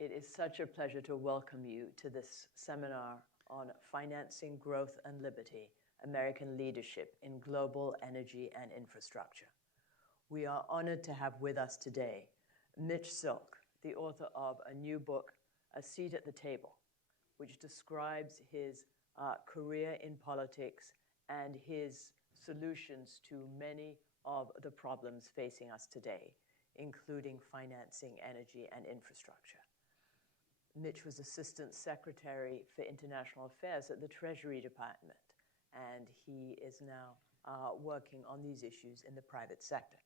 It is such a pleasure to welcome you to this seminar on Financing Growth and Liberty, American Leadership in Global Energy and Infrastructure. We are honored to have with us today Mitch Silk, the author of a new book, A Seat at the Table, which describes his career in politics and his solutions to many of the problems facing us today, including financing energy and infrastructure. Mitch was Assistant Secretary for International Affairs at the Treasury Department, and he is now working on these issues in the private sector.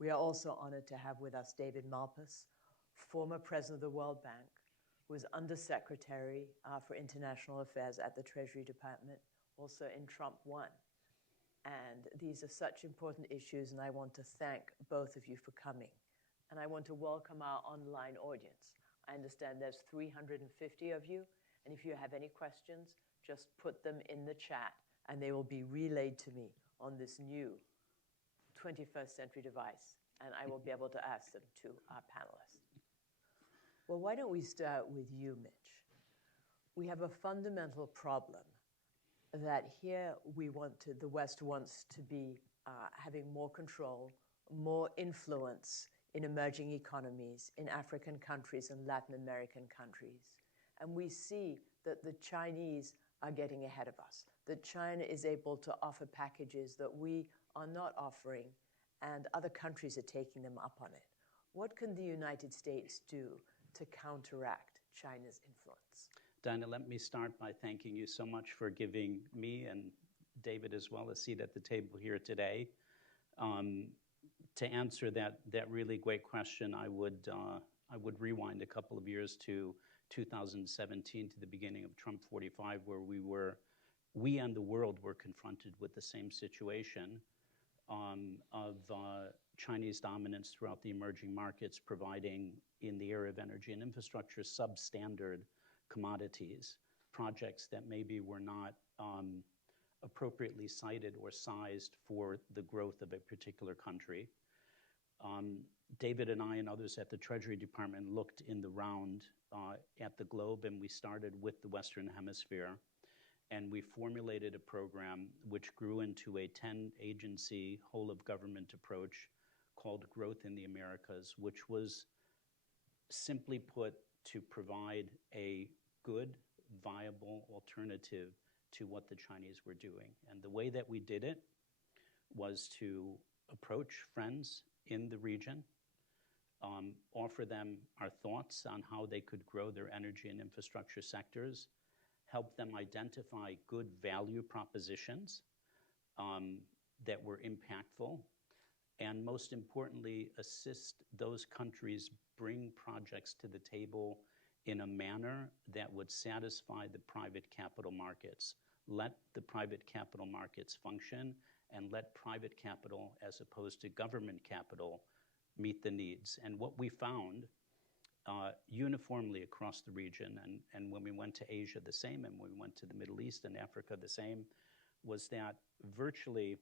We are also honored to have with us David Malpass, former president of the World Bank, who was Undersecretary for International Affairs at the Treasury Department, also in Trump 1. And these are such important issues, and I want to thank both of you for coming. And I want to welcome our online audience. I understand there's 350 of you, and if you have any questions, just put them in the chat, and they will be relayed to me on this new 21st century device, and I will be able to ask them to our panelists. Well, why don't we start with you, Mitch? We have a fundamental problem that here the West wants to be having more control, more influence in emerging economies, in African countries and Latin American countries. And we see that the Chinese are getting ahead of us, that China is able to offer packages that we are not offering, and other countries are taking them up on it. What can the United States do to counteract China's influence? Dinah, let me start by thanking you so much for giving me and David as well a seat at the table here today. To answer that really great question, I would rewind a couple of years to 2017, to the beginning of Trump 45, where we and the world were confronted with the same situation of Chinese dominance throughout the emerging markets, providing, in the area of energy and infrastructure, substandard commodities, projects that maybe were not appropriately cited or sized for the growth of a particular country. David and I and others at the Treasury Department looked in the round at the globe, and we started with the Western Hemisphere, and we formulated a program which grew into a 10-agency whole-of-government approach called Growth in the Americas, which was simply put to provide a good, viable alternative to what the Chinese were doing. And the way that we did it was to approach friends in the region, offer them our thoughts on how they could grow their energy and infrastructure sectors, help them identify good value propositions that were impactful, and most importantly, assist those countries bring projects to the table in a manner that would satisfy the private capital markets. Let the private capital markets function, and let private capital, as opposed to government capital, meet the needs. And what we found uniformly across the region, and when we went to Asia the same, and when we went to the Middle East and Africa the same, was that virtually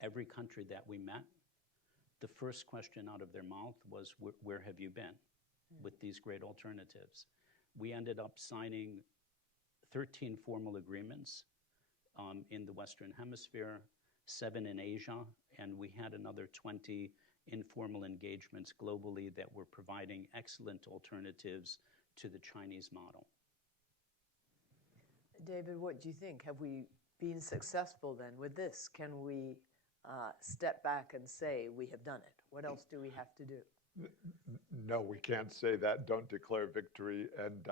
every country that we met, the first question out of their mouth was, where have you been with these great alternatives? We ended up signing 13 formal agreements in the Western Hemisphere, 7 in Asia, and we had another 20 informal engagements globally that were providing excellent alternatives to the Chinese model. David, what do you think? Have we been successful then with this? Can we step back and say we have done it? What else do we have to do? No, we can't say that. Don't declare victory. And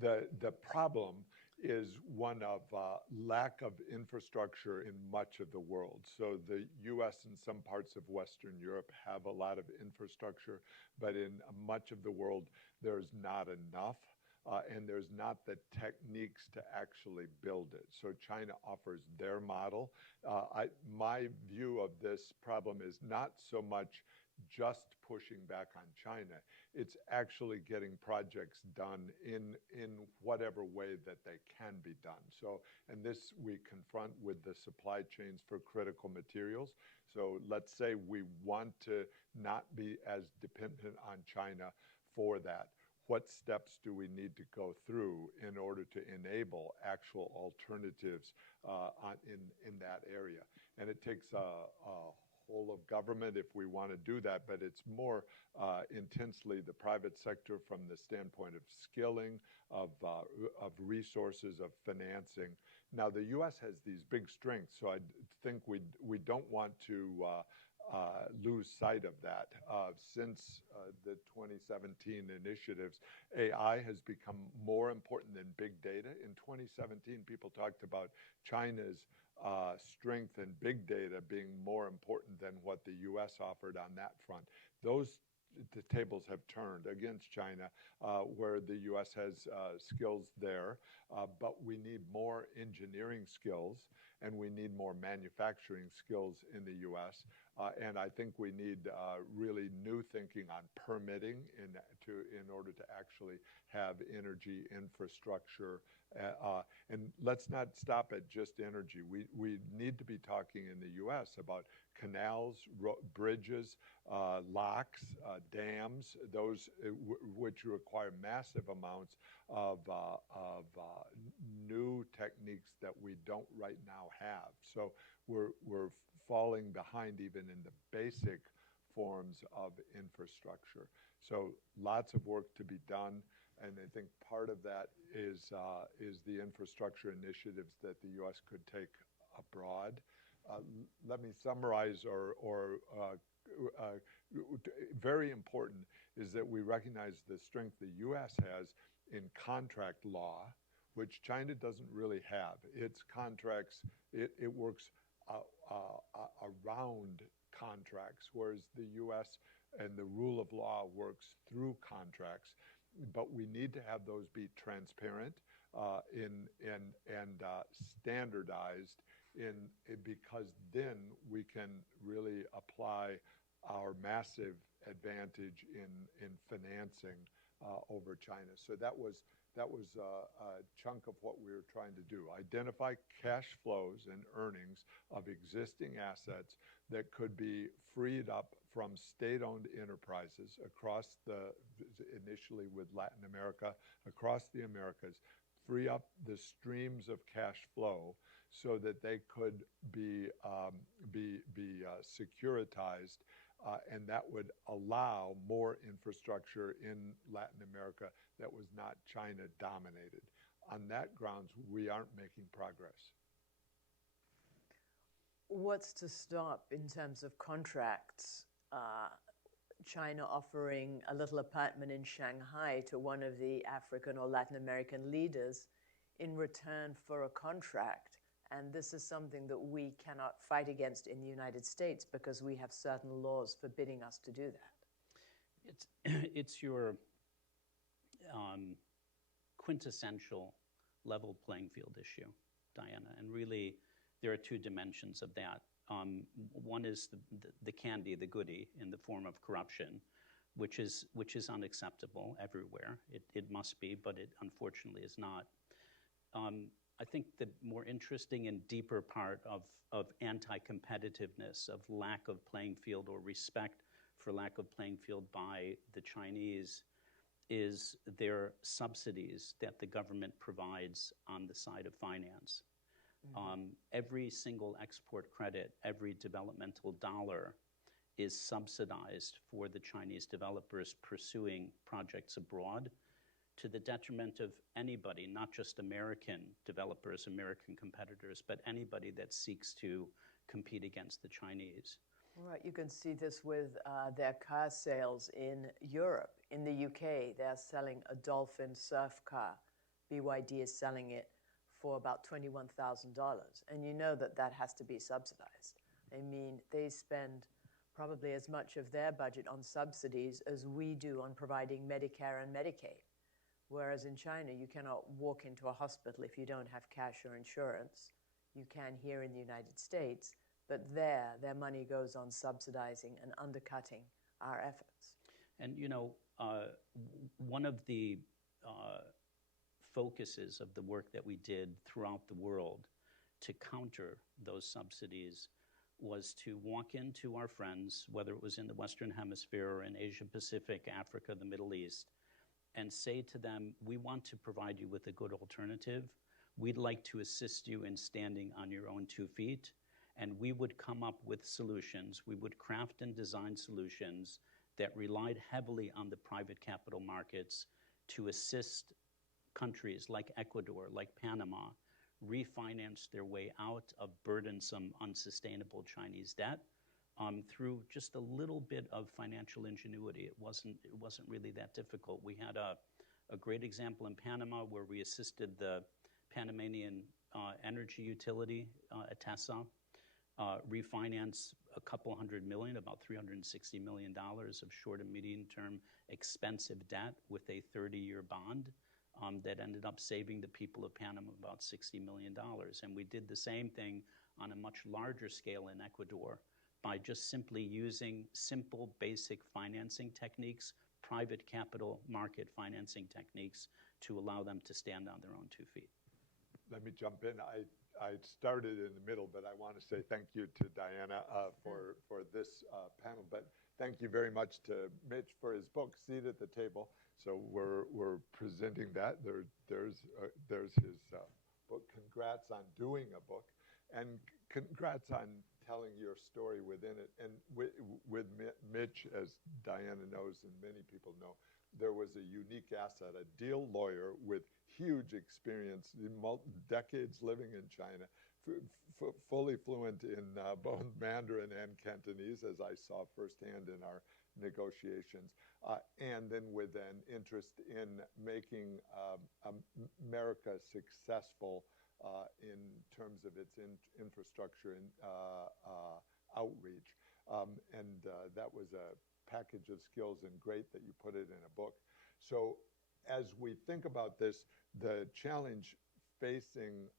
the problem is one of lack of infrastructure in much of the world. So the U.S. and some parts of Western Europe have a lot of infrastructure, but in much of the world, there's not enough. And there's not the techniques to actually build it. So China offers their model. My view of this problem is not so much just pushing back on China. It's actually getting projects done in whatever way that they can be done. So, and this we confront with the supply chains for critical materials. So let's say we want to not be as dependent on China for that. what steps do we need to go through in order to enable actual alternatives in that area. And it takes a whole of government if we want to do that, but it's more intensely the private sector from the standpoint of skilling, of resources, of financing. Now, the U.S. has these big strengths, so I think we don't want to lose sight of that. Since the 2017 initiatives, AI has become more important than big data. In 2017, people talked about China's strength in big data being more important than what the U.S. offered on that front. The tables have turned against China, where the U.S. has skills there, but we need more engineering skills and we need more manufacturing skills in the U.S. And I think we need really new thinking on permitting in order to actually have energy infrastructure. And let's not stop at just energy. We need to be talking in the U.S. about canals, bridges, locks, dams, those which require massive amounts of new techniques that we don't right now have. So we're falling behind even in the basic forms of infrastructure. So lots of work to be done. And I think part of that is the infrastructure initiatives that the U.S. could take abroad. Let me summarize, very important is that we recognize the strength the U.S. has in contract law, which China doesn't really have. Its contracts, it works around contracts, whereas the U.S. and the rule of law works through contracts. But we need to have those be transparent and standardized, because then we can really apply our massive advantage in financing over China. So that was a chunk of what we were trying to do: identify cash flows and earnings of existing assets that could be freed up from state-owned enterprises across initially with Latin America, across the Americas, free up the streams of cash flow so that they could be securitized, and that would allow more infrastructure in Latin America that was not China dominated. On that grounds, we aren't making progress. What's to stop in terms of contracts? China offering a little apartment in Shanghai to one of the African or Latin American leaders in return for a contract. And this is something that we cannot fight against in the United States because we have certain laws forbidding us to do that. It's your quintessential level playing field issue, Diana. And really, there are two dimensions of that. One is the candy, the goodie, in the form of corruption, which is unacceptable everywhere. It must be, but it unfortunately is not. I think the more interesting and deeper part of anti-competitiveness, of lack of playing field or respect for lack of playing field by the Chinese, is their subsidies that the government provides on the side of finance. Every single export credit, every developmental dollar is subsidized for the Chinese developers pursuing projects abroad, to the detriment of anybody, not just American developers, American competitors, but anybody that seeks to compete against the Chinese. Right, you can see this with their car sales in Europe. In the UK, they're selling a Dolphin surf car. BYD is selling it for about $21,000. And you know that has to be subsidized. I mean, they spend probably as much of their budget on subsidies as we do on providing Medicare and Medicaid. Whereas in China, you cannot walk into a hospital if you don't have cash or insurance. You can here in the United States, but their money goes on subsidizing and undercutting our efforts. And, you know, one of the focuses of the work that we did throughout the world to counter those subsidies was to walk into our friends, whether it was in the Western Hemisphere or in Asia Pacific, Africa, the Middle East, and say to them, we want to provide you with a good alternative. We'd like to assist you in standing on your own 2 feet. And we would come up with solutions. We would craft and design solutions that relied heavily on the private capital markets to assist countries like Ecuador, like Panama, refinance their way out of burdensome, unsustainable Chinese debt through just a little bit of financial ingenuity. It wasn't really that difficult. We had a great example in Panama where we assisted the Panamanian energy utility, Atesa, refinance a couple $100 million, about $360 million of short and medium-term expensive debt with a 30-year bond that ended up saving the people of Panama about $60 million. And we did the same thing on a much larger scale in Ecuador by just simply using simple, basic financing techniques, private capital market financing techniques to allow them to stand on their own 2 feet. Let me jump in. I started in the middle, but I want to say thank you to Diana for this panel. But thank you very much to Mitch for his book, Seat at the Table. So we're presenting that. There's his book. Congrats on doing a book, and congrats on telling your story within it. And with Mitch, as Diana knows and many people know, there was a unique asset, a deal lawyer with huge experience, decades living in China, fully fluent in both Mandarin and Cantonese, as I saw firsthand in our negotiations, and then with an interest in making America successful in terms of its infrastructure and outreach. And that was a package of skills, and great that you put it in a book. So as we think about this, the challenge facing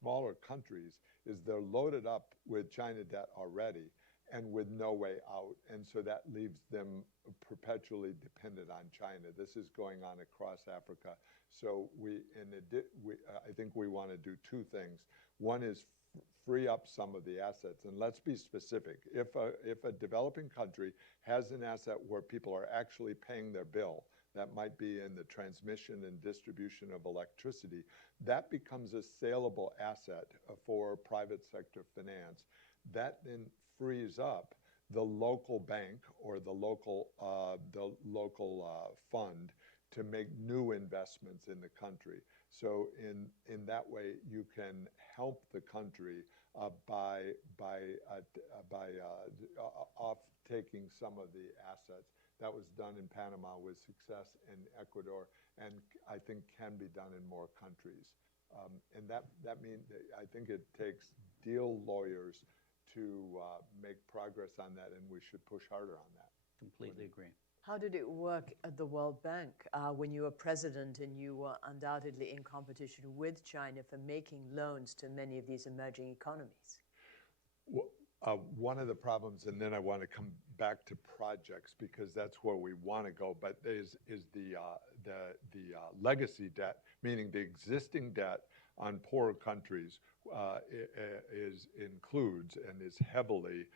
smaller countries is they're loaded up with China debt already and with no way out. And so that leaves them perpetually dependent on China. This is going on across Africa. So I think we want to do 2 things. One is free up some of the assets. And let's be specific. If a developing country has an asset where people are actually paying their bill, that might be in the transmission and distribution of electricity, that becomes a saleable asset for private sector finance. That then frees up the local bank or the local fund to make new investments in the country. So in that way, you can help the country by off-taking some of the assets. That was done in Panama with success, in Ecuador, and I think can be done in more countries. And that means I think it takes deal lawyers to make progress on that, and we should push harder on that. Completely agree. How did it work at the World Bank when you were president and you were undoubtedly in competition with China for making loans to many of these emerging economies? Well, one of the problems, and then I want to come back to projects because that's where we want to go, but is the legacy debt, meaning the existing debt on poorer countries includes and is heavily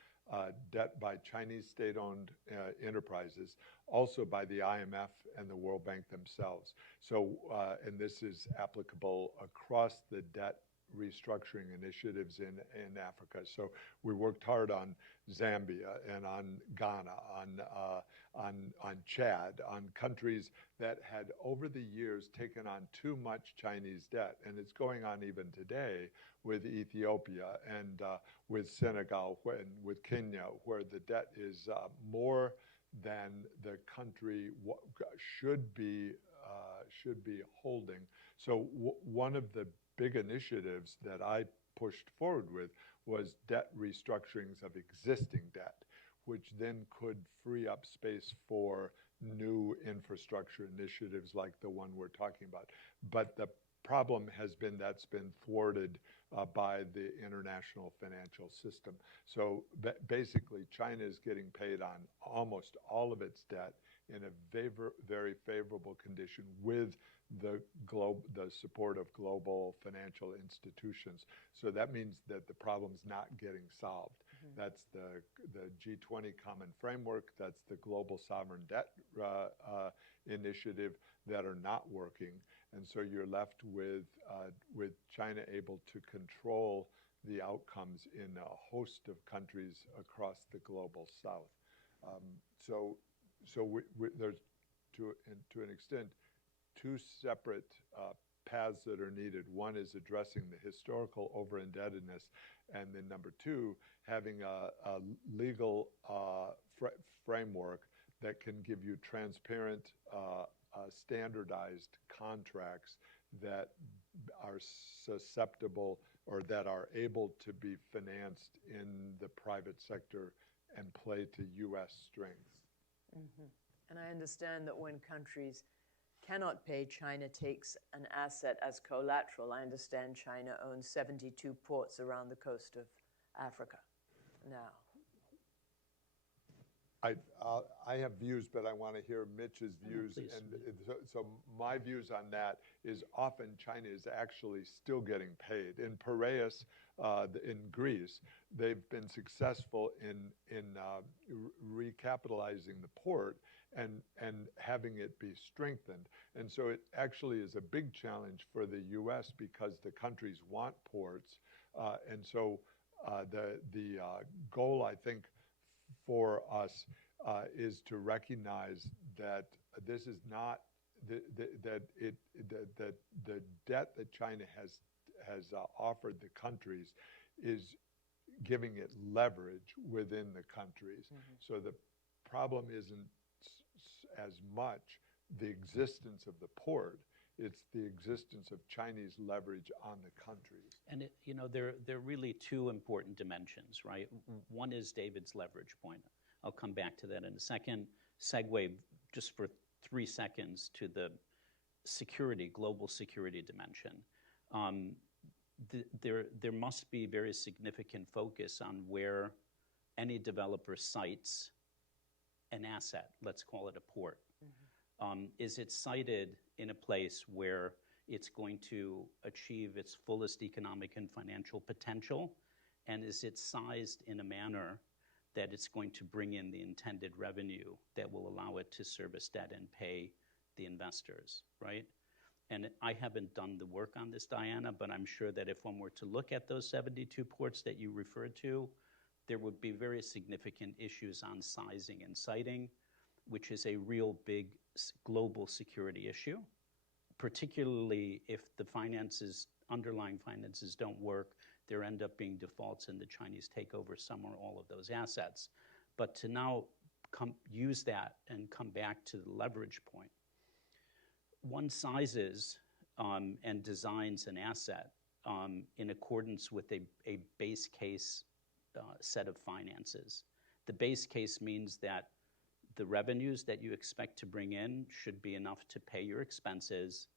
debt by Chinese state-owned enterprises, also by the IMF and the World Bank themselves. So, and this is applicable across the debt restructuring initiatives in Africa. So we worked hard on Zambia and on Ghana, on Chad, on countries that had over the years taken on too much Chinese debt. And it's going on even today with Ethiopia and with Senegal and with Kenya, where the debt is more than the country should be holding. So one of the big initiatives that I pushed forward with was debt restructurings of existing debt, which then could free up space for new infrastructure initiatives like the one we're talking about. But the problem has been that's been thwarted by the international financial system. So basically, China is getting paid on almost all of its debt in a very favorable condition with the support of global financial institutions. So that means that the problem's not getting solved. Mm-hmm. That's the G20 Common Framework. That's the Global Sovereign Debt initiative that are not working. And so you're left with China able to control the outcomes in a host of countries across the global south. There's, to an extent, two separate paths that are needed. One is addressing the historical over-indebtedness, and then number two, having a legal framework that can give you transparent, standardized contracts that are susceptible or that are able to be financed in the private sector and play to U.S. strengths. Mm-hmm. And I understand that when countries cannot pay, China takes an asset as collateral. I understand China owns 72 ports around the coast of Africa now. I have views, but I want to hear Mitch's views. Please. And so my views on that is often China is actually still getting paid. In Piraeus, in Greece, they've been successful in recapitalizing the port and having it be strengthened. And so it actually is a big challenge for the U.S. because the countries want ports. And so the goal, I think, for us is to recognize that this is not that the debt that China has offered the countries is giving it leverage within the countries. Mm-hmm. So the problem isn't as much the existence of the port, it's the existence of Chinese leverage on the countries. And there are really two important dimensions, right? One is David's leverage point. I'll come back to that in a second. Segue just for 3 seconds to the global security dimension. There must be very significant focus on where any developer sites an asset, let's call it a port. Mm-hmm. Is it sited in a place where it's going to achieve its fullest economic and financial potential? And is it sized in a manner that it's going to bring in the intended revenue that will allow it to service debt and pay the investors, right? And I haven't done the work on this, Diana, but I'm sure that if one were to look at those 72 ports that you referred to, there would be very significant issues on sizing and siting, which is a real big global security issue, particularly if the underlying finances don't work, there end up being defaults and the Chinese take over some or all of those assets. But to now use that and come back to the leverage point, one sizes and designs an asset in accordance with a base case set of finances. The base case means that the revenues that you expect to bring in should be enough to pay your expenses,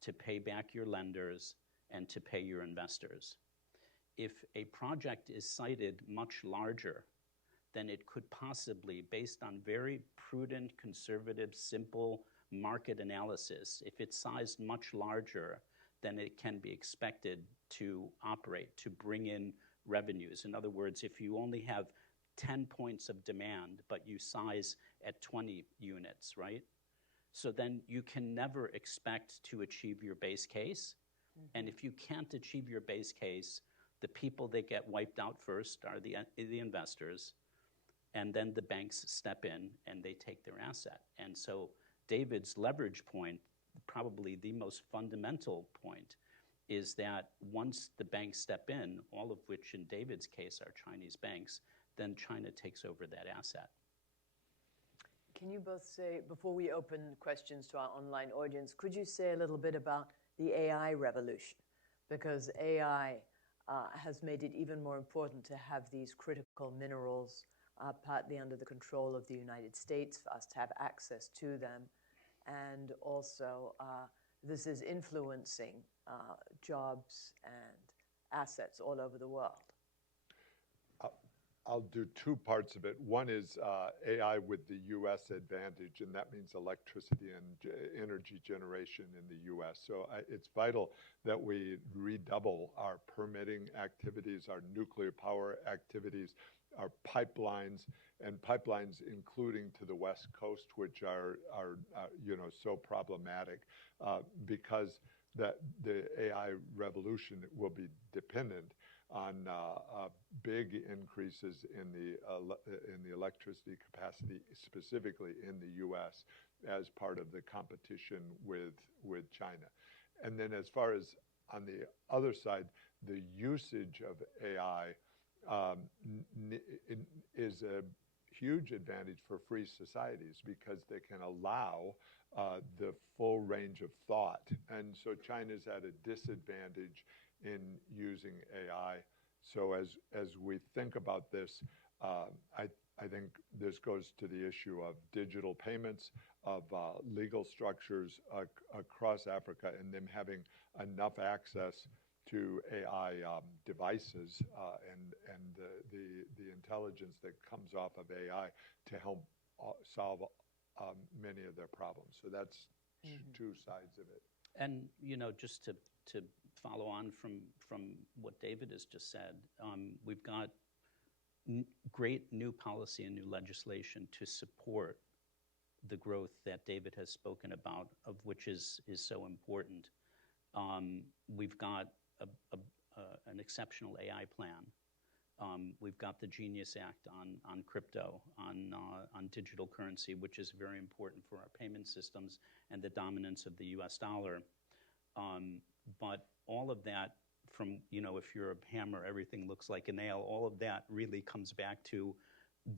to pay back your lenders, and to pay your investors. If a project is sited much larger than it could possibly, based on very prudent, conservative, simple market analysis, if it's sized much larger than it can be expected to operate, to bring in revenues. In other words, if you only have 10 points of demand, but you size at 20 units, right? So then you can never expect to achieve your base case. Mm-hmm. And if you can't achieve your base case, the people that get wiped out first are the investors, and then the banks step in and they take their asset. And so David's leverage point, probably the most fundamental point, is that once the banks step in, all of which in David's case are Chinese banks, then China takes over that asset. Can you both say, before we open questions to our online audience, could you say a little bit about the AI revolution? Because AI has made it even more important to have these critical minerals partly under the control of the United States, for us to have access to them. And also, this is influencing jobs and assets all over the world. I'll do two parts of it. One is AI with the U.S. advantage, and that means electricity and energy generation in the U.S. So it's vital that we redouble our permitting activities, our nuclear power activities, pipelines, and pipelines including to the West Coast, which are so problematic because the AI revolution will be dependent on big increases in the electricity capacity, specifically in the U.S., as part of the competition with China. And then as far as on the other side, the usage of AI is a huge advantage for free societies because they can allow the full range of thought. And so China's at a disadvantage in using AI. So as we think about this, I think this goes to the issue of digital payments, of legal structures across Africa, and them having enough access to AI devices and the intelligence that comes off of AI to help solve many of their problems. So that's two sides of it. And just to follow on from what David has just said, we've got great new policy and new legislation to support the growth that David has spoken about, of which is so important. We've got an exceptional AI plan. We've got the Genius Act on crypto, on digital currency, which is very important for our payment systems and the dominance of the US dollar. But all of that, from, if you're a hammer, everything looks like a nail, all of that really comes back to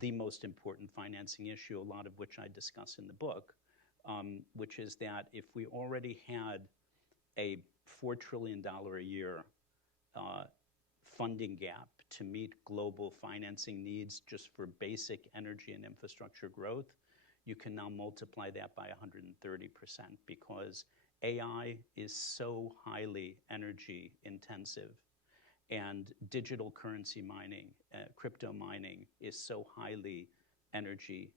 the most important financing issue, a lot of which I discuss in the book, which is that if we already had a $4 trillion a year funding gap to meet global financing needs just for basic energy and infrastructure growth, you can now multiply that by 130% because AI is so highly energy intensive, and digital currency mining, crypto mining is so highly energy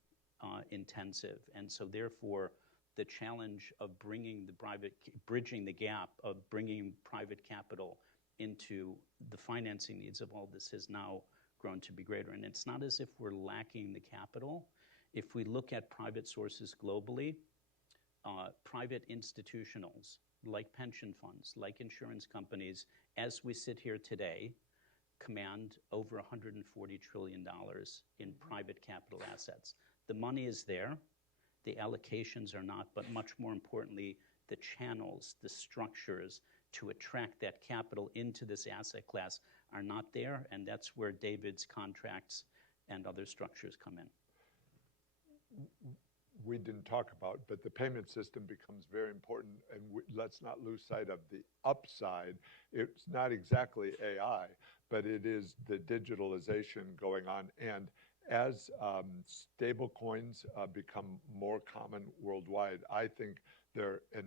intensive. And so therefore, the challenge of bridging the gap of bringing private capital into the financing needs of all this has now grown to be greater. And it's not as if we're lacking the capital. If we look at private sources globally, private institutionals like pension funds, like insurance companies, as we sit here today, command over $140 trillion in private capital assets. The money is there, the allocations are not, but much more importantly, the channels, the structures to attract that capital into this asset class are not there, and that's where David's contracts and other structures come in. We didn't talk about, but the payment system becomes very important, and let's not lose sight of the upside. It's not exactly AI, but it is the digitalization going on. And as stable coins become more common worldwide, I think and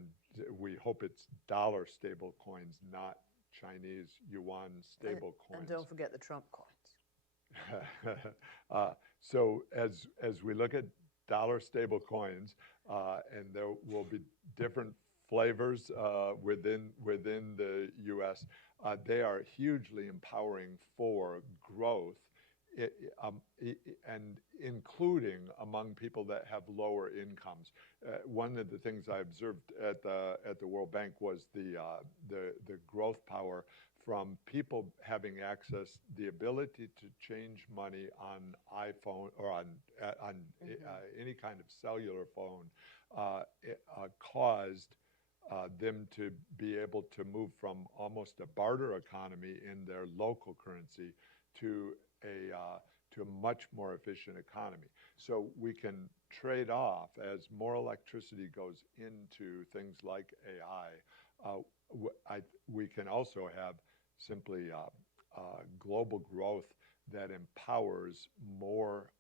we hope it's dollar stable coins, not Chinese yuan stable coins. And don't forget the Trump coins. So as we look at dollar stable coins, and there will be different flavors within the U.S., they are hugely empowering for growth, and including among people that have lower incomes. One of the things I observed at the World Bank was the growth power from people having access, the ability to change money on iPhone or on any kind of cellular phone, caused them to be able to move from almost a barter economy in their local currency to a much more efficient economy. So we can trade off as more electricity goes into things like AI. We can also have simply global growth that empowers more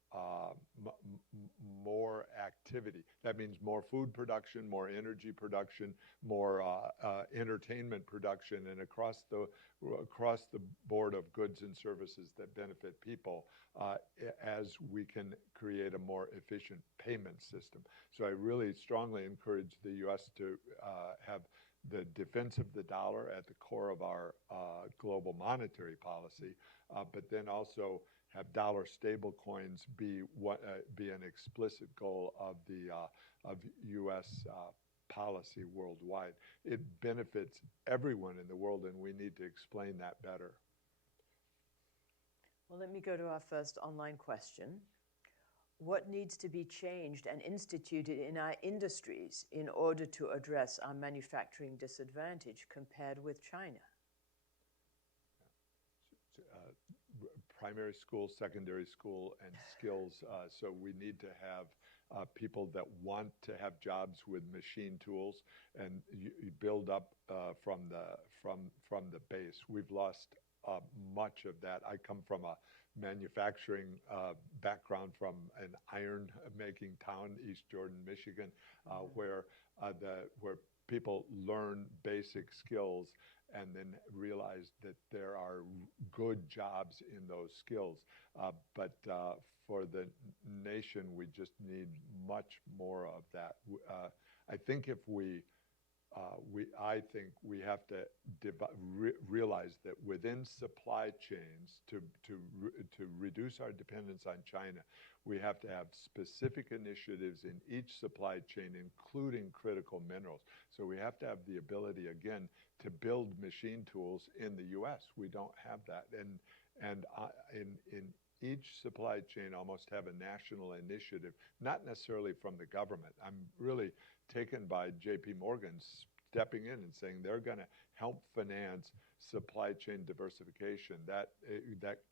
activity. That means more food production, more energy production, more entertainment production, and across the board of goods and services that benefit people, as we can create a more efficient payment system. So I really strongly encourage the U.S. to have the defense of the dollar at the core of our global monetary policy, but then also have dollar stable coins be an explicit goal of the of U.S. Policy worldwide. It benefits everyone in the world, and we need to explain that better. Well, let me go to our first online question. What needs to be changed and instituted in our industries in order to address our manufacturing disadvantage compared with China? Primary school, secondary school, and skills. So we need to have people that want to have jobs with machine tools, and you build up from the base. We've lost much of that. I come from a manufacturing background from an iron-making town, East Jordan, Michigan, where people learn basic skills and then realize that there are good jobs in those skills. But for the nation, we just need much more of that. I think if I think we have to realize that within supply chains, to reduce our dependence on China, we have to have specific initiatives in each supply chain, including critical minerals. So we have to have the ability, again, to build machine tools in the U.S. We don't have that. And in each supply chain almost have a national initiative, not necessarily from the government. I'm really taken by J.P. Morgan stepping in and saying they're going to help finance supply chain diversification. That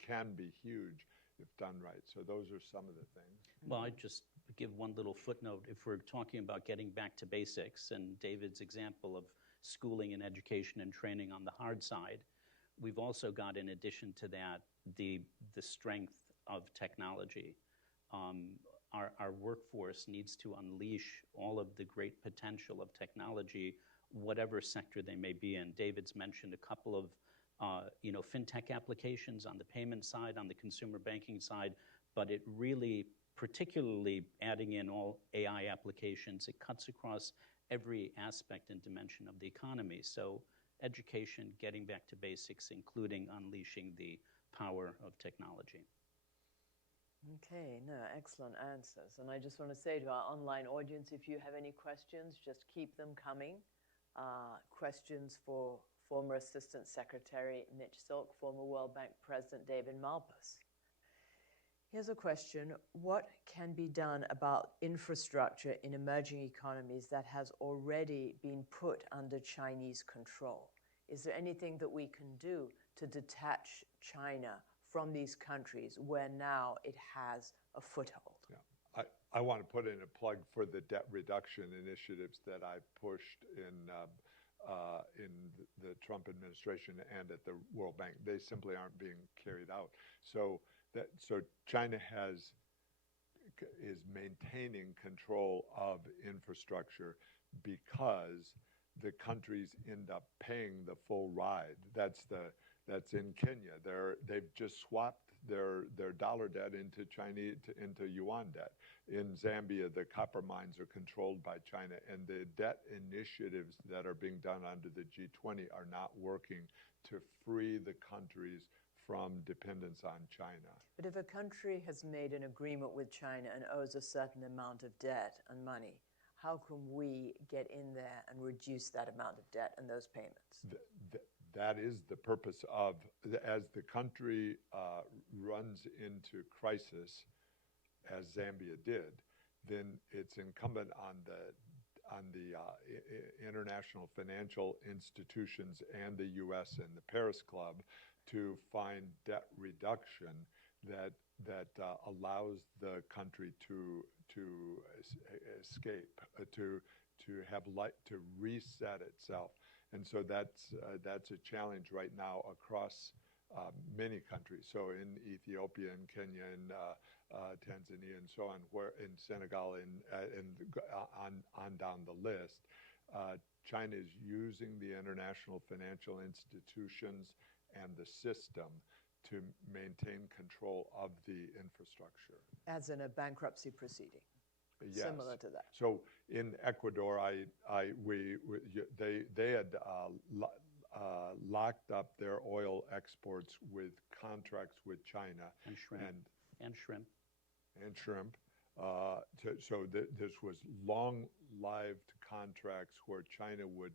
can be huge if done right. So those are some of the things. Well, I'd just give one little footnote. If we're talking about getting back to basics, and David's example of schooling and education and training on the hard side, we've also got, in addition to that, the strength of technology. Our workforce needs to unleash all of the great potential of technology, whatever sector they may be in. David's mentioned a couple of fintech applications on the payment side, on the consumer banking side, but it really, particularly adding in all AI applications, it cuts across every aspect and dimension of the economy. So education, getting back to basics, including unleashing the power of technology. Okay, no, excellent answers. And I just want to say to our online audience, if you have any questions, just keep them coming. Questions for former Assistant Secretary Mitch Silk, former World Bank President David Malpass. Here's a question. What can be done about infrastructure in emerging economies that has already been put under Chinese control? Is there anything that we can do to detach China from these countries where now it has a foothold? Yeah. I want to put in a plug for the debt reduction initiatives that I pushed in the Trump administration and at the World Bank. They simply aren't being carried out. So China is maintaining control of infrastructure because the countries end up paying the full ride. That's in Kenya. They've just swapped their dollar debt into yuan debt. In Zambia, the copper mines are controlled by China, and the debt initiatives that are being done under the G20 are not working to free the countries from dependence on China. But if a country has made an agreement with China and owes a certain amount of debt and money, how can we get in there and reduce that amount of debt and those payments? That is the purpose of, as the country runs into crisis, as Zambia did, then it's incumbent on the international financial institutions and the U.S. and the Paris Club to find debt reduction that allows the country to escape, to reset itself. And so that's a challenge right now across many countries. So in Ethiopia and Kenya and Tanzania and so on, where in Senegal and on down the list, China is using the international financial institutions and the system to maintain control of the infrastructure. As in a bankruptcy proceeding. Yes. Similar to that. So in Ecuador, they had locked up their oil exports with contracts with China And shrimp. And shrimp. and shrimp. This was long-lived contracts where China would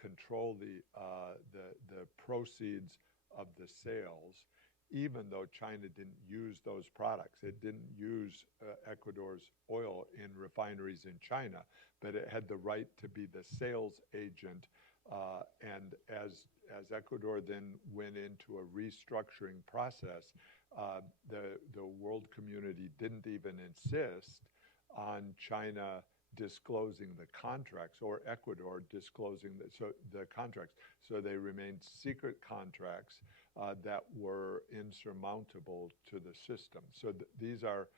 control the proceeds of the sales, even though China didn't use those products. It didn't use Ecuador's oil in refineries in China, but it had the right to be the sales agent. And as Ecuador then went into a restructuring process, the world community didn't even insist on China disclosing the contracts or Ecuador disclosing the contracts. So they remained secret contracts that were insurmountable to the system. So these are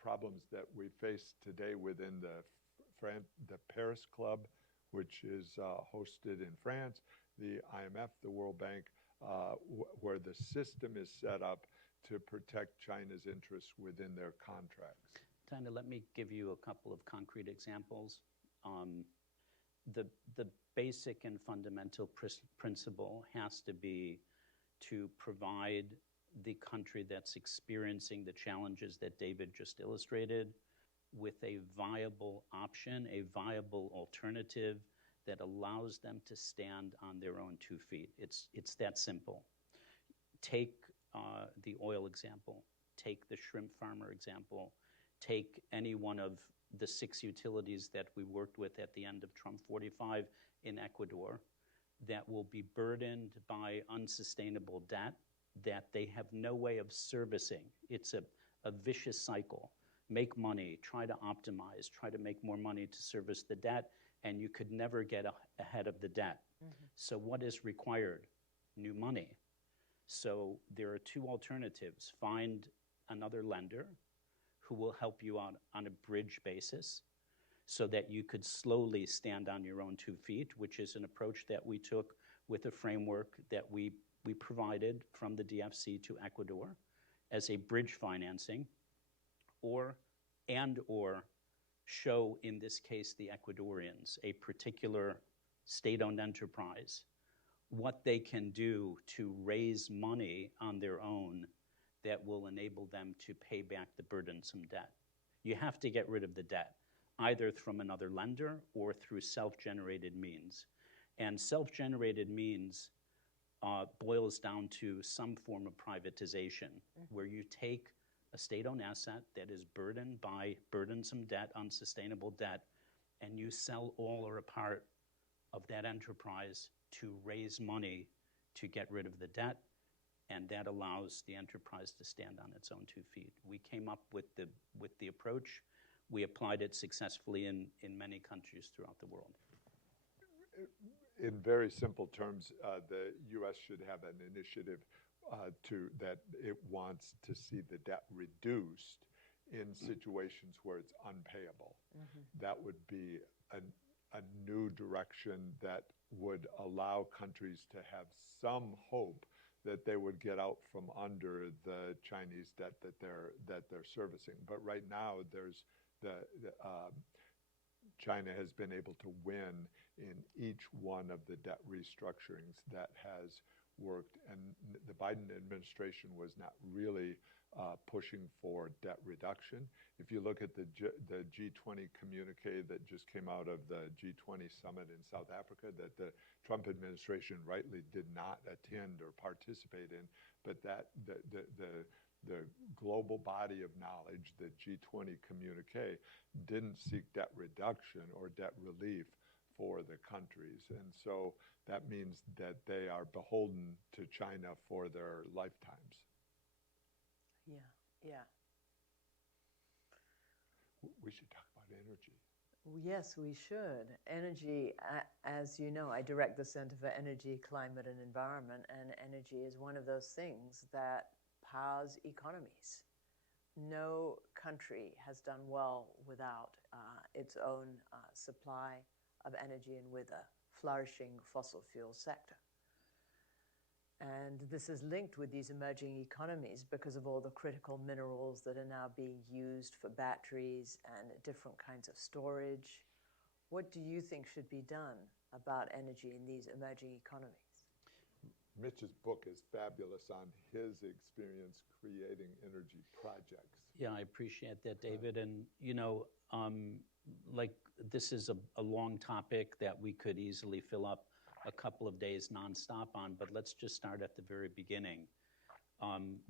problems that we face today within the Paris Club, which is hosted in France, the IMF, the World Bank, where the system is set up to protect China's interests within their contracts. Tanya, let me give you a couple of concrete examples. The basic and fundamental principle has to be to provide the country that's experiencing the challenges that David just illustrated with a viable option, a viable alternative that allows them to stand on their own 2 feet. It's that simple. Take the oil example. Take the shrimp farmer example. Take any one of the 6 utilities that we worked with at the end of Trump 45 in Ecuador that will be burdened by unsustainable debt that they have no way of servicing. It's a vicious cycle. Make money, try to optimize, try to make more money to service the debt, and you could never get ahead of the debt. Mm-hmm. So what is required? New money. So there are 2 alternatives. Find another lender who will help you out on a bridge basis so that you could slowly stand on your own 2 feet, which is an approach that we took with a framework that we provided from the DFC to Ecuador as a bridge financing, or show, in this case, the Ecuadorians, a particular state-owned enterprise, what they can do to raise money on their own that will enable them to pay back the burdensome debt. You have to get rid of the debt, either from another lender or through self-generated means. And self-generated means boils down to some form of privatization, where you take a state-owned asset that is burdened by burdensome debt, unsustainable debt, and you sell all or a part of that enterprise to raise money to get rid of the debt, and that allows the enterprise to stand on its own 2 feet. We came up with the approach. We applied it successfully in many countries throughout the world. In very simple terms, the U.S. should have an initiative that it wants to see the debt reduced in situations where it's unpayable. Mm-hmm. That would be a new direction that would allow countries to have some hope that they would get out from under the Chinese debt that they're servicing. But right now, there's China has been able to win in each one of the debt restructurings that has worked, and the Biden administration was not really pushing for debt reduction. If you look at the G20 communique that just came out of the G20 summit in South Africa that the Trump administration rightly did not attend or participate in, but that the global body of knowledge, the G20 communique, didn't seek debt reduction or debt relief for the countries. And so that means that they are beholden to China for their lifetimes. Yeah. We should talk about energy. Yes, we should. Energy, as you know, I direct the Center for Energy, Climate, and Environment, and energy is one of those things that powers economies. No country has done well without its own supply of energy and with a flourishing fossil fuel sector. And this is linked with these emerging economies because of all the critical minerals that are now being used for batteries and different kinds of storage. What do you think should be done about energy in these emerging economies? Mitch's book is fabulous on his experience creating energy projects. Yeah, I appreciate that, David. And, like this is a long topic that we could easily fill up a couple of days nonstop on, but let's just start at the very beginning.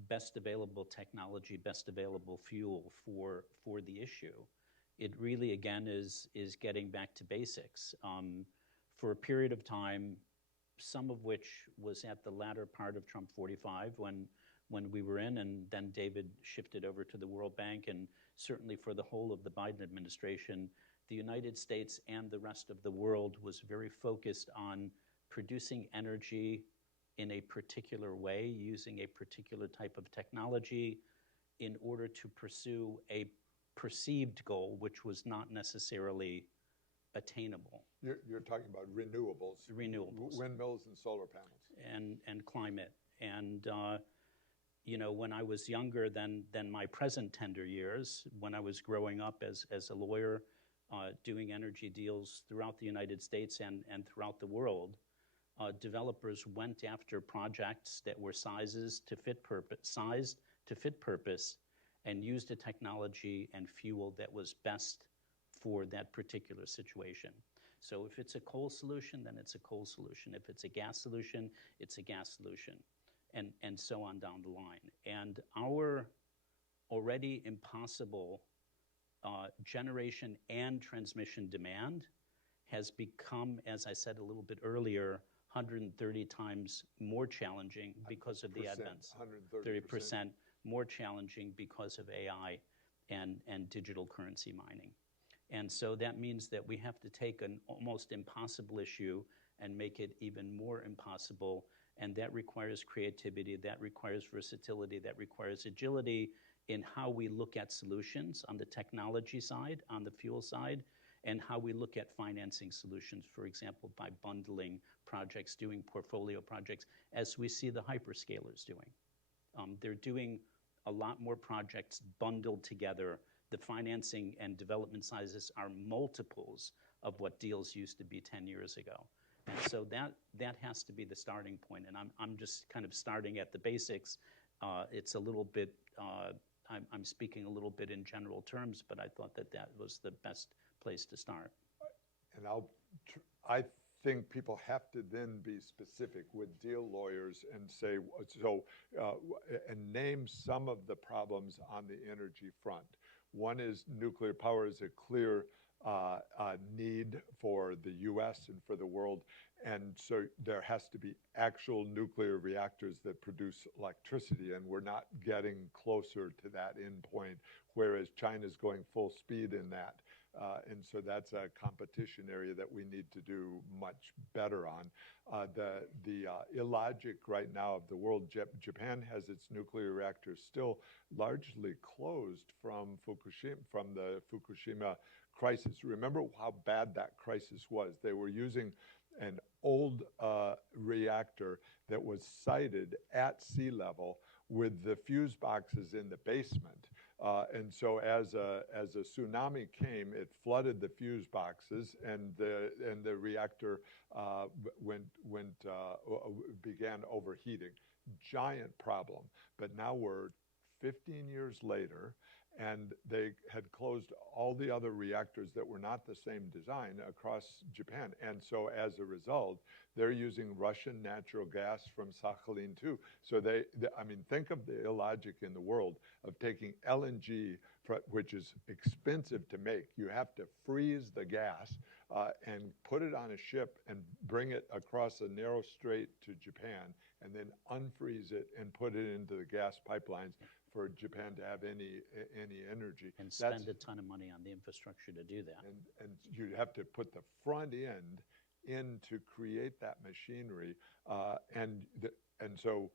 Best available technology, best available fuel for the issue. It really, again, is getting back to basics. For a period of time, some of which was at the latter part of Trump 45 when we were in, and then David shifted over to the World Bank, and certainly for the whole of the Biden administration, the United States and the rest of the world was very focused on producing energy in a particular way, using a particular type of technology in order to pursue a perceived goal, which was not necessarily attainable. You're talking about renewables. Renewables. Windmills and solar panels. And climate. And, when I was younger than my present tender years, when I was growing up as a lawyer, doing energy deals throughout the United States and throughout the world, developers went after projects that were sized to fit purpose, and used a technology and fuel that was best for that particular situation. So if it's a coal solution, then it's a coal solution. If it's a gas solution, it's a gas solution, and so on down the line. And our already impossible generation and transmission demand has become, as I said a little bit earlier, 130 times more challenging because of the advents. 30% more challenging because of AI and digital currency mining. And so that means that we have to take an almost impossible issue and make it even more impossible. And that requires creativity, that requires versatility, that requires agility in how we look at solutions on the technology side, on the fuel side, and how we look at financing solutions, for example, by bundling projects, doing portfolio projects, as we see the hyperscalers doing. They're doing a lot more projects bundled together. The financing and development sizes are multiples of what deals used to be 10 years ago. And so that has to be the starting point. And I'm just kind of starting at the basics. It's a little bit, I'm speaking a little bit in general terms, but I thought that was the best place to start. And I think people have to then be specific with deal lawyers and say, and name some of the problems on the energy front. One is nuclear power is a clear need for the U.S. and for the world. And so there has to be actual nuclear reactors that produce electricity, and we're not getting closer to that end point, whereas China's going full speed in that. And so that's a competition area that we need to do much better on. The illogic right now of the world, Japan has its nuclear reactors still largely closed from the Fukushima crisis. Remember how bad that crisis was. They were using an old reactor that was sited at sea level with the fuse boxes in the basement. And so as a tsunami came, it flooded the fuse boxes, and the reactor began overheating. Giant problem. But now we're 15 years later, and they had closed all the other reactors that were not the same design across Japan. And so as a result, they're using Russian natural gas from Sakhalin-2. So think of the illogic in the world of taking LNG, which is expensive to make. You have to freeze the gas and put it on a ship and bring it across a narrow strait to Japan, and then unfreeze it and put it into the gas pipelines for Japan to have any energy. And spend a ton of money on the infrastructure to do that. And you have to put the front end in to create that machinery and so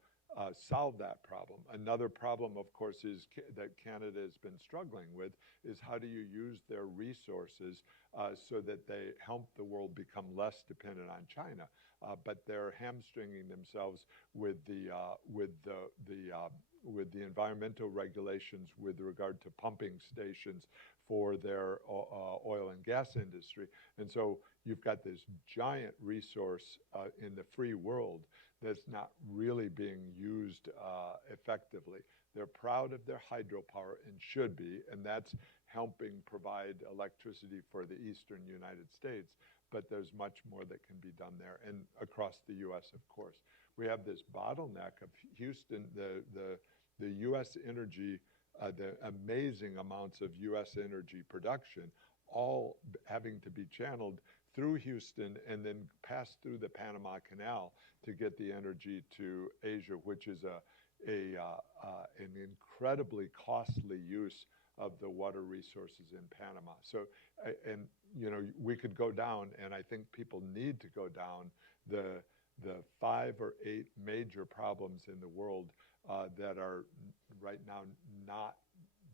solve that problem. Another problem, of course, is that Canada has been struggling with is how do you use their resources so that they help the world become less dependent on China. But they're hamstringing themselves with the environmental regulations with regard to pumping stations for their oil and gas industry. And so you've got this giant resource in the free world that's not really being used effectively. They're proud of their hydropower and should be, and that's helping provide electricity for the eastern United States. But there's much more that can be done there, and across the U.S., of course. We have this bottleneck of Houston, the U.S. energy, the amazing amounts of U.S. energy production, all having to be channeled through Houston and then pass through the Panama Canal to get the energy to Asia, which is an incredibly costly use of the water resources in Panama. So, and you know, we could go down, and I think people need to go down the 5 or 8 major problems in the world that are right now not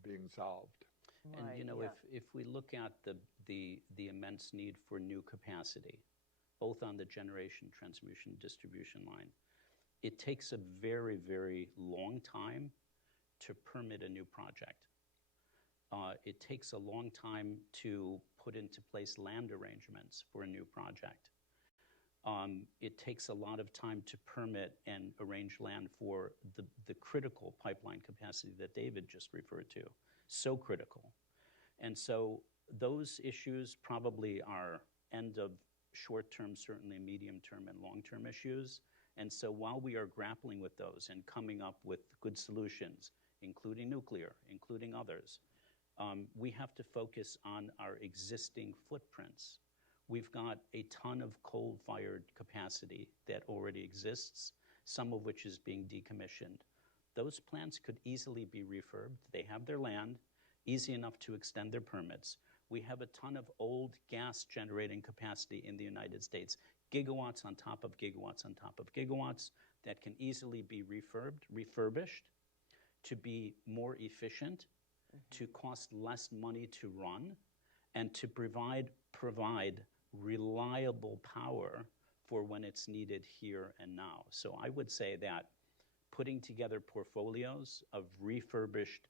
being solved. And you know, if we look at the immense need for new capacity, both on the generation, transmission, distribution line, it takes a very, very long time to permit a new project. It takes a long time to put into place land arrangements for a new project. It takes a lot of time to permit and arrange land for the critical pipeline capacity that David just referred to. So critical. And so those issues probably are end of short-term, certainly medium-term and long-term issues. And so while we are grappling with those and coming up with good solutions, including nuclear, including others, we have to focus on our existing footprints. We've got a ton of coal-fired capacity that already exists, some of which is being decommissioned. Those plants could easily be refurbed. They have their land, easy enough to extend their permits. We have a ton of old gas generating capacity in the United States, gigawatts on top of gigawatts on top of gigawatts that can easily be refurbished to be more efficient, to cost less money to run, and to provide reliable power for when it's needed here and now. So I would say that putting together portfolios of refurbished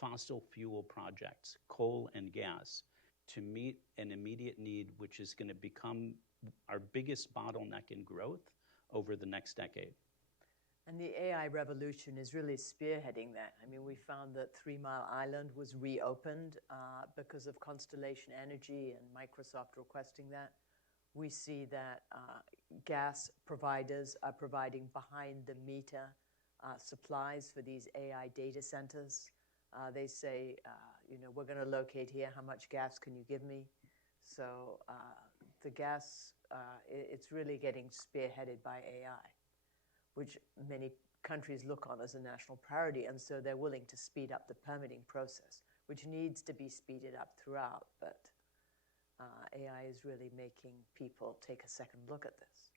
fossil fuel projects, coal and gas, to meet an immediate need, which is going to become our biggest bottleneck in growth over the next decade. And the AI revolution is really spearheading that. I mean, we found that 3 Mile Island was reopened because of Constellation Energy and Microsoft requesting that. We see that gas providers are providing behind-the-meter supplies for these AI data centers. They say, you know, we're going to locate here. How much gas can you give me? So the gas, it's really getting spearheaded by AI, which many countries look on as a national priority, and so they're willing to speed up the permitting process, which needs to be speeded up throughout, but AI is really making people take a second look at this.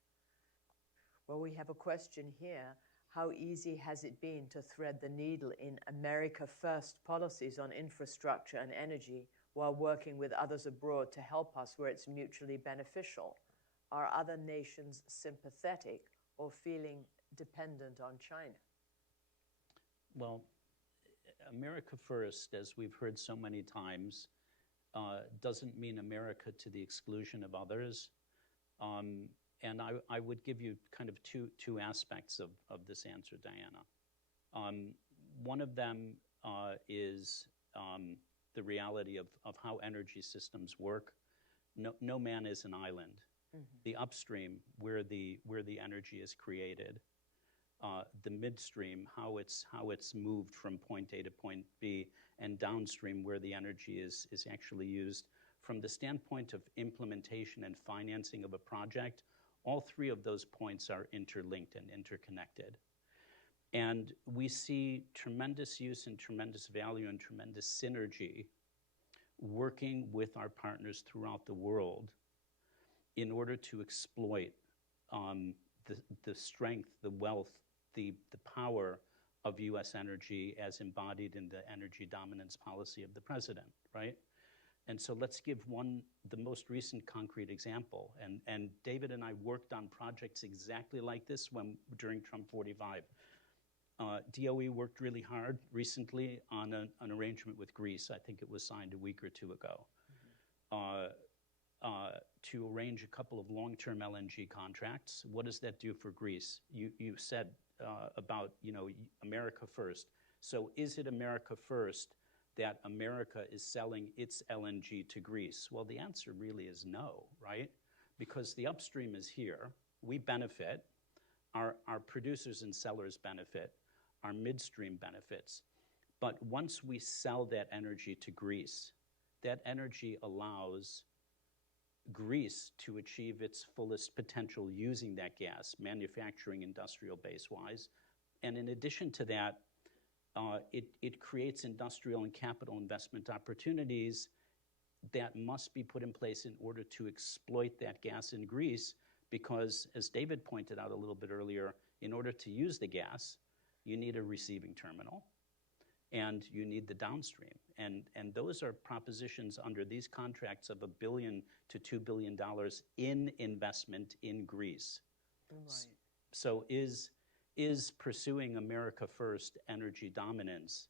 Well, we have a question here. How easy has it been to thread the needle in America First policies on infrastructure and energy while working with others abroad to help us where it's mutually beneficial? Are other nations sympathetic or feeling dependent on China? Well, America First, as we've heard so many times, doesn't mean America to the exclusion of others. And I would give you kind of two aspects of this answer, Diana. One of them is the reality of how energy systems work. No man is an island. Mm-hmm. The upstream, where the energy is created, the midstream, how it's moved from point A to point B, and downstream, where the energy is actually used. From the standpoint of implementation and financing of a project, all 3 of those points are interlinked and interconnected. And we see tremendous use and tremendous value and tremendous synergy working with our partners throughout the world in order to exploit the strength, the wealth, the power of U.S. energy as embodied in the energy dominance policy of the president, right? And so let's give the most recent concrete example. And David and I worked on projects exactly like this during Trump 45. DOE worked really hard recently on an arrangement with Greece. I think it was signed a week or two ago. To arrange a couple of long-term LNG contracts. What does that do for Greece? You said about, America first. So is it America first that America is selling its LNG to Greece? Well, the answer really is no, right? Because the upstream is here. We benefit. Our producers and sellers benefit. Our midstream benefits. But once we sell that energy to Greece, that energy allows Greece to achieve its fullest potential using that gas, manufacturing industrial base-wise. And in addition to that, it creates industrial and capital investment opportunities that must be put in place in order to exploit that gas in Greece, because, as David pointed out a little bit earlier, in order to use the gas, you need a receiving terminal, and you need the downstream. And those are propositions under these contracts of $1 billion to $2 billion in investment in Greece. Right. So is pursuing America First energy dominance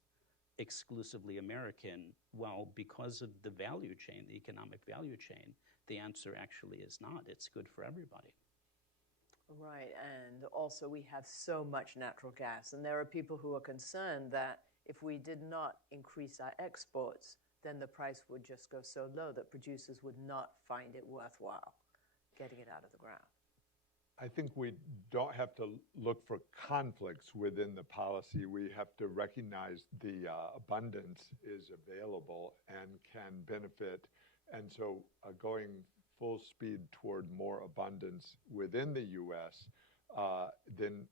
exclusively American? Well, because of the value chain, the economic value chain, the answer actually is not. It's good for everybody. Right, and also we have so much natural gas, and there are people who are concerned that if we did not increase our exports, then the price would just go so low that producers would not find it worthwhile getting it out of the ground. I think we don't have to look for conflicts within the policy. We have to recognize the abundance is available and can benefit. And so going full speed toward more abundance within the U.S. Then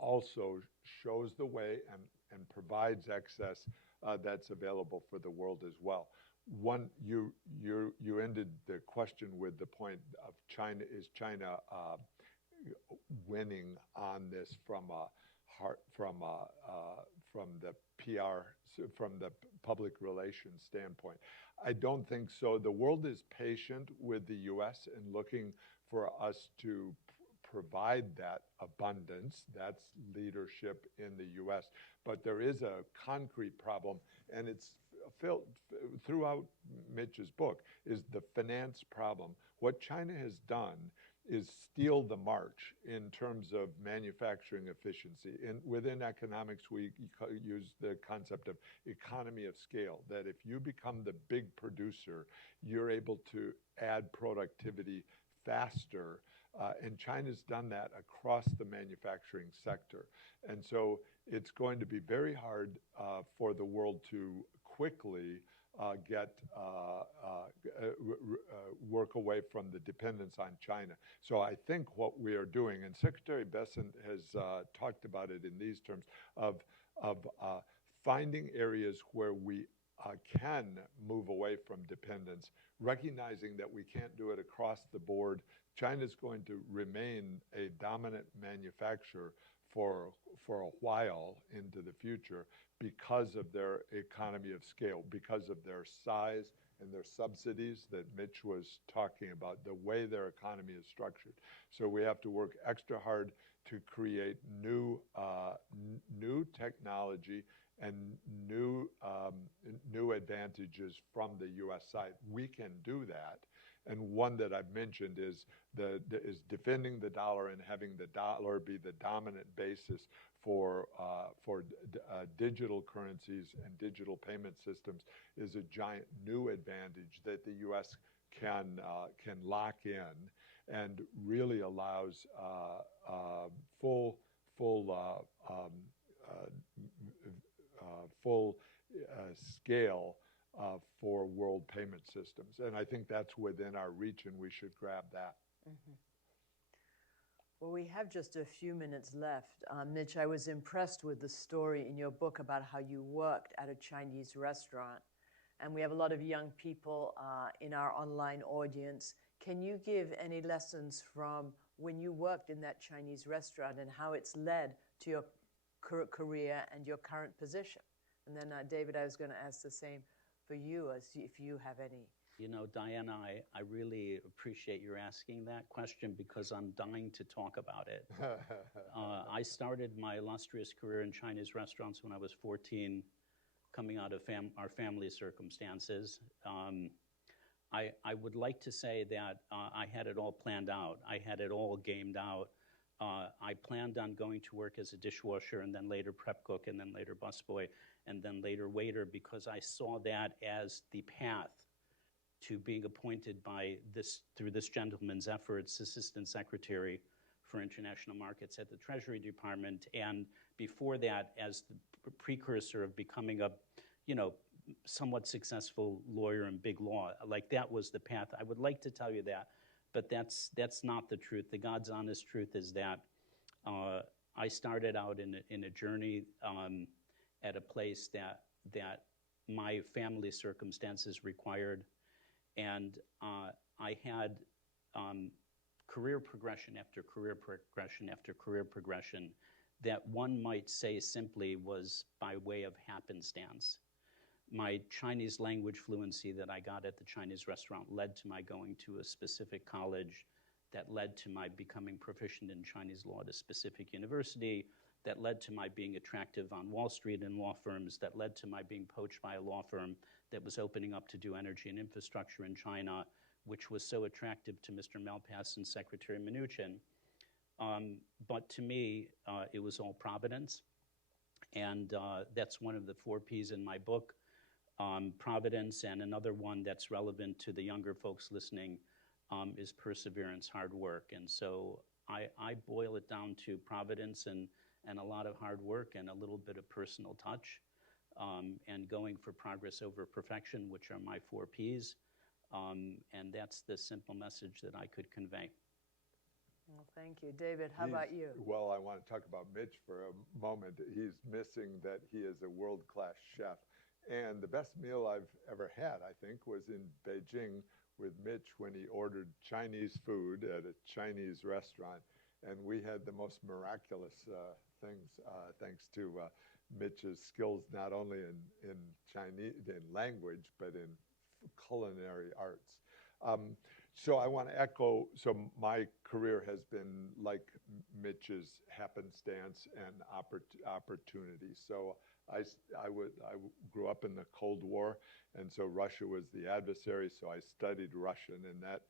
also shows the way and provides excess that's available for the world as well. One, you ended the question with the point of China. Is China winning on this from the PR, from the public relations standpoint? I don't think so. The world is patient with the U.S. and looking for us to provide that abundance. That's leadership in the U.S. But there is a concrete problem, and it's felt throughout Mitch's book, is the finance problem. What China has done is steal the march in terms of manufacturing efficiency. And within economics, we use the concept of economy of scale, that if you become the big producer, you're able to add productivity faster. And China's done that across the manufacturing sector. And so it's going to be very hard for the world to quickly work away from the dependence on China. So I think what we are doing, and Secretary Bessent has talked about it in these terms, of finding areas where we can move away from dependence, recognizing that we can't do it across the board. China's going to remain a dominant manufacturer for a while into the future because of their economy of scale, because of their size and their subsidies that Mitch was talking about, the way their economy is structured. So we have to work extra hard to create new technology and new advantages from the U.S. side. We can do that. And one that I've mentioned is defending the dollar and having the dollar be the dominant basis for digital currencies and digital payment systems is a giant new advantage that the U.S. can lock in and really allows full scale for world payment systems. And I think that's within our reach, and we should grab that. Mm-hmm. Well, we have just a few minutes left. Mitch, I was impressed with the story in your book about how you worked at a Chinese restaurant. And we have a lot of young people in our online audience. Can you give any lessons from when you worked in that Chinese restaurant and how it's led to your career and your current position? And then, David, I was going to ask the same for you, as if you have any You know, Diana, I really appreciate your asking that question because I'm dying to talk about it. I started my illustrious career in Chinese restaurants when I was 14, coming out of our family circumstances. I would like to say that I had it all planned out. I had it all gamed out. I planned on going to work as a dishwasher and then later prep cook and then later busboy and then later waiter because I saw that as the path to being appointed through this gentleman's efforts, Assistant Secretary for International Markets at the Treasury Department, and before that as the precursor of becoming a, somewhat successful lawyer in big law. Like that was the path. I would like to tell you that, but that's not the truth. The God's honest truth is that I started out in a journey at a place that my family circumstances required. And I had career progression after career progression after career progression that one might say simply was by way of happenstance. My Chinese language fluency that I got at the Chinese restaurant led to my going to a specific college, that led to my becoming proficient in Chinese law at a specific university, that led to my being attractive on Wall Street in law firms, that led to my being poached by a law firm that was opening up to do energy and infrastructure in China, which was so attractive to Mr. Malpass and Secretary Mnuchin. But to me, it was all providence. And that's one of the 4 Ps in my book, providence, and another one that's relevant to the younger folks listening is perseverance, hard work. And so I boil it down to providence and a lot of hard work and a little bit of personal touch, and going for progress over perfection, which are my 4 Ps. And that's the simple message that I could convey. Well, thank you. David, how about you? Well, I want to talk about Mitch for a moment. He's missing that he is a world-class chef. And the best meal I've ever had, I think, was in Beijing with Mitch when he ordered Chinese food at a Chinese restaurant. And we had the most miraculous things thanks to Mitch's skills, not only in Chinese, in language, but in culinary arts. So I want to echo, so my career has been like Mitch's happenstance and opportunity. So I grew up in the Cold War, and so Russia was the adversary, so I studied Russian, and that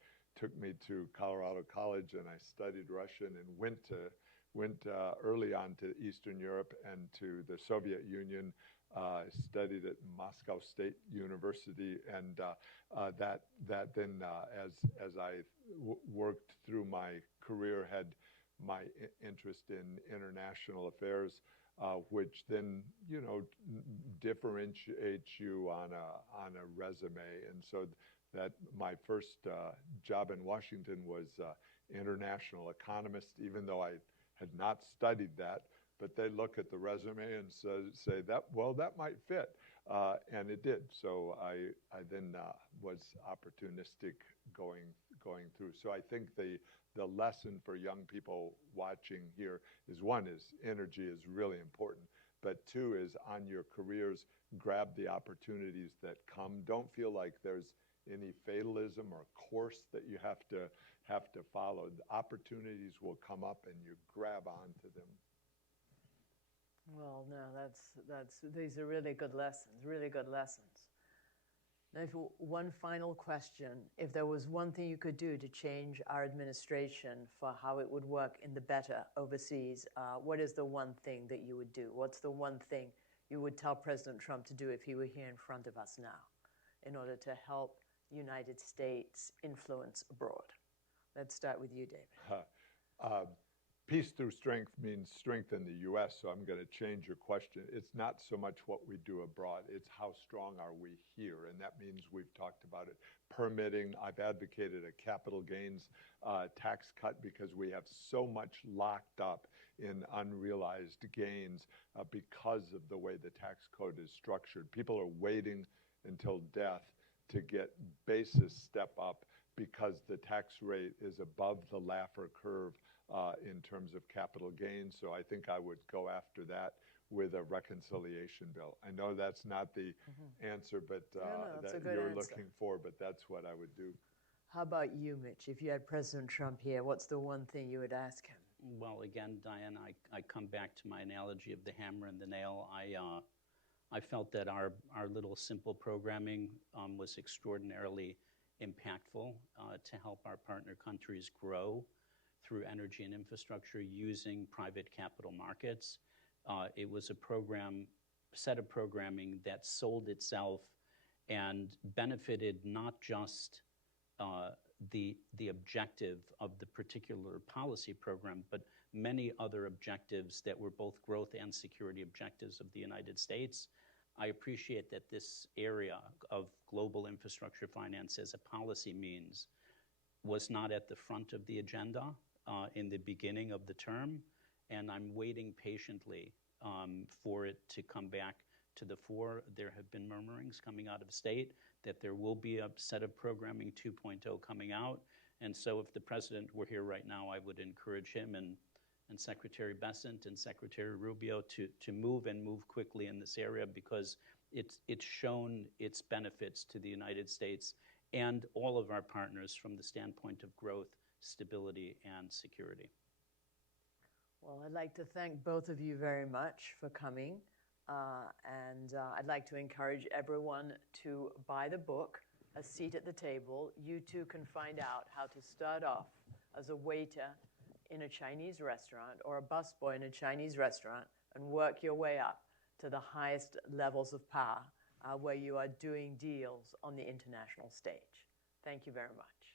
took me to Colorado College, and I studied Russian and went early on to Eastern Europe and to the Soviet Union. Studied at Moscow State University, and that then, as I worked through my career, had my interest in international affairs, which then differentiates you on a resume. And so that my first job in Washington was international economist, even though I had not studied that. But they look at the resume and say that, well, that might fit, and it did. So I then was opportunistic going through. So I think the lesson for young people watching here is, one is energy is really important, but 2 is on your careers, grab the opportunities that come. Don't feel like there's any fatalism or course that you have to follow. The opportunities will come up and you grab onto them. Well, no, these are really good lessons, really good lessons. Now, one final question. If there was one thing you could do to change our administration for how it would work in the better overseas, what is the one thing that you would do? What's the one thing you would tell President Trump to do if he were here in front of us now in order to help United States influence abroad? Let's start with you, David. Peace through strength means strength in the U.S., so I'm going to change your question. It's not so much what we do abroad, it's how strong are we here, and that means we've talked about it. Permitting, I've advocated a capital gains tax cut because we have so much locked up in unrealized gains because of the way the tax code is structured. People are waiting until death to get basis step up because the tax rate is above the Laffer curve in terms of capital gains. So I think I would go after that. with a reconciliation bill. I know that's not the answer, but that's a that good you're answer. looking for, but that's what I would do. How about you, Mitch? If you had President Trump here, what's the one thing you would ask him? Well, again, Diane, I come back to my analogy of the hammer and the nail. I felt that our little simple programming was extraordinarily impactful to help our partner countries grow through energy and infrastructure using private capital markets. It was a set of programming that sold itself and benefited not just the objective of the particular policy program, but many other objectives that were both growth and security objectives of the United States. I appreciate that this area of global infrastructure finance as a policy means was not at the front of the agenda in the beginning of the term, and I'm waiting patiently for it to come back to the fore. There have been murmurings coming out of state that there will be a set of programming 2.0 coming out, and so if the president were here right now, I would encourage him and Secretary Bessent and Secretary Rubio to move quickly in this area, because it's shown its benefits to the United States and all of our partners from the standpoint of growth, stability, and security. Well, I'd like to thank both of you very much for coming. And I'd like to encourage everyone to buy the book, A Seat at the Table. You too can find out how to start off as a waiter in a Chinese restaurant or a busboy in a Chinese restaurant and work your way up to the highest levels of power where you are doing deals on the international stage. Thank you very much.